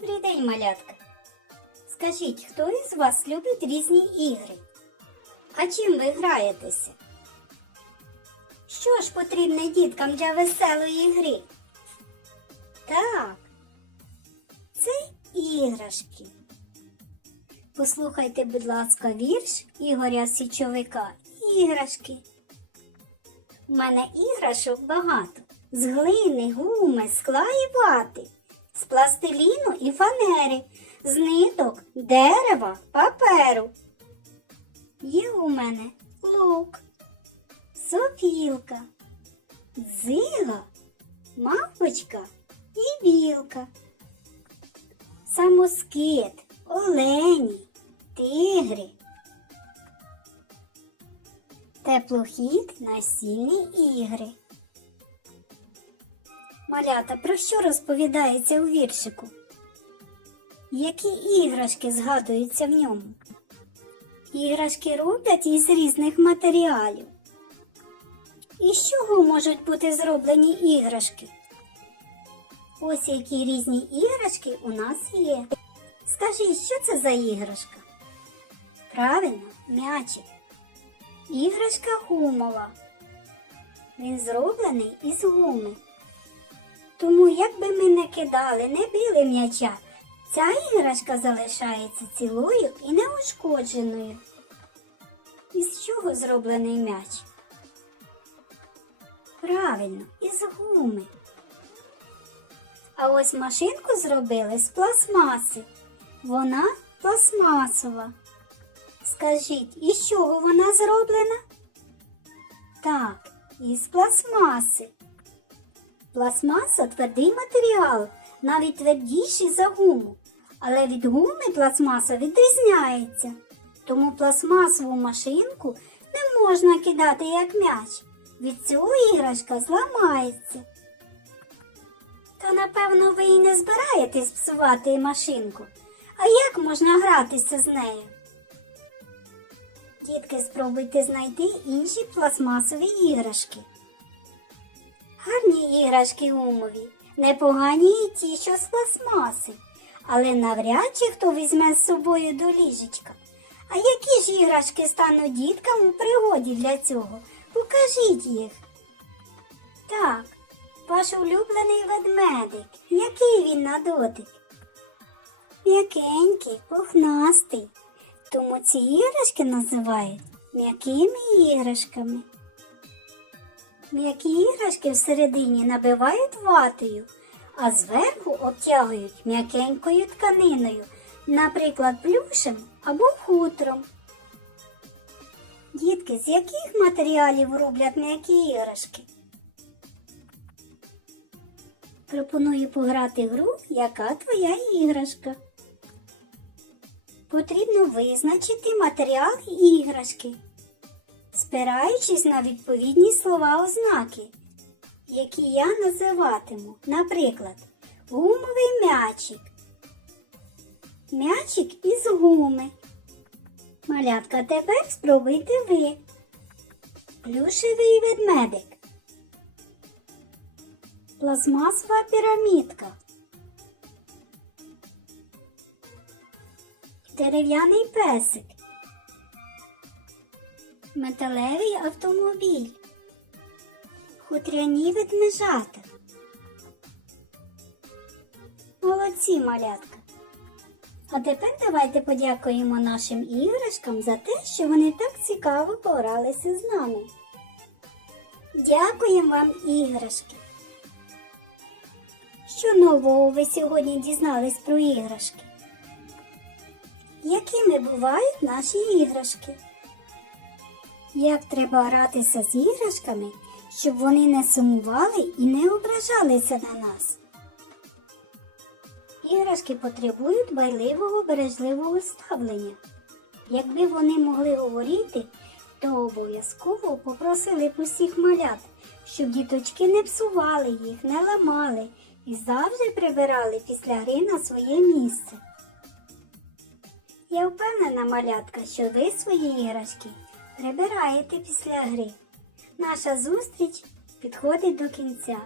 Добрий день, малятка. Скажіть, хто із вас любить різні ігри? А чим ви граєтеся? Що ж потрібно діткам для веселої гри? Так, це іграшки. Послухайте, будь ласка, вірш Ігоря Січовика. Іграшки. У мене іграшок багато. З глини, гуми, скла і вати, з пластиліну і фанери, з ниток, дерева, паперу. Є у мене лук, сопілка, дзига, мавпочка і білка, самоскид, олені, тигри. Теплохід, настільні ігри. Малята, про що розповідається у віршику? Які іграшки згадуються в ньому? Іграшки роблять із різних матеріалів. Із чого можуть бути зроблені іграшки? Ось які різні іграшки у нас є. Скажіть, що це за іграшка? Правильно, м'ячик. Іграшка гумова. Він зроблений із гуми. Тому, як би ми не кидали, не били м'яча, ця іграшка залишається цілою і неушкодженою. Із чого зроблений м'яч? Правильно, із гуми. А ось машинку зробили з пластмаси. Вона пластмасова. Скажіть, із чого вона зроблена? Так, із пластмаси. Пластмаса твердий матеріал, навіть твердіший за гуму. Але від гуми пластмаса відрізняється. Тому пластмасову машинку не можна кидати як м'яч. Від цього іграшка зламається. Та напевно ви і не збираєтесь псувати машинку. А як можна гратися з нею? Дітки, спробуйте знайти інші пластмасові іграшки. Гарні іграшки гумові, непогані і ті, що з пластмаси, але навряд чи хто візьме з собою до ліжечка. А які ж іграшки стануть діткам у пригоді для цього? Покажіть їх. Так, ваш улюблений ведмедик. Який він на дотик? М'якенький, пухнастий. Тому ці іграшки називають м'якими іграшками. М'які іграшки всередині набивають ватою, а зверху обтягують м'якенькою тканиною, наприклад, плюшем або хутром. Дітки, з яких матеріалів роблять м'які іграшки? Пропоную пограти гру, яка твоя іграшка. Потрібно визначити матеріал іграшки, спираючись на відповідні слова ознаки, які я називатиму. Наприклад, гумовий м'ячик. М'ячик із гуми. Малятка, тепер спробуйте ви. Плюшевий ведмедик. Пластмасова пірамідка. Дерев'яний песик. Металевий автомобіль. Хутряні ведмежата. Молодці, малятка. А тепер давайте подякуємо нашим іграшкам за те, що вони так цікаво погралися з нами. Дякуємо вам, іграшки. Що нового ви сьогодні дізнались про іграшки? Якими бувають наші іграшки? Як треба гратися з іграшками, щоб вони не сумували і не ображалися на нас? Іграшки потребують байливого бережливого ставлення. Якби вони могли говорити, то обов'язково попросили б усіх малят, щоб діточки не псували їх, не ламали і завжди прибирали після гри на своє місце. Я впевнена, малятка, що ви свої іграшки прибираєте після гри. Наша зустріч підходить до кінця.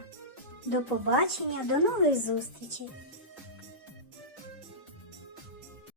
До побачення, до нових зустрічей!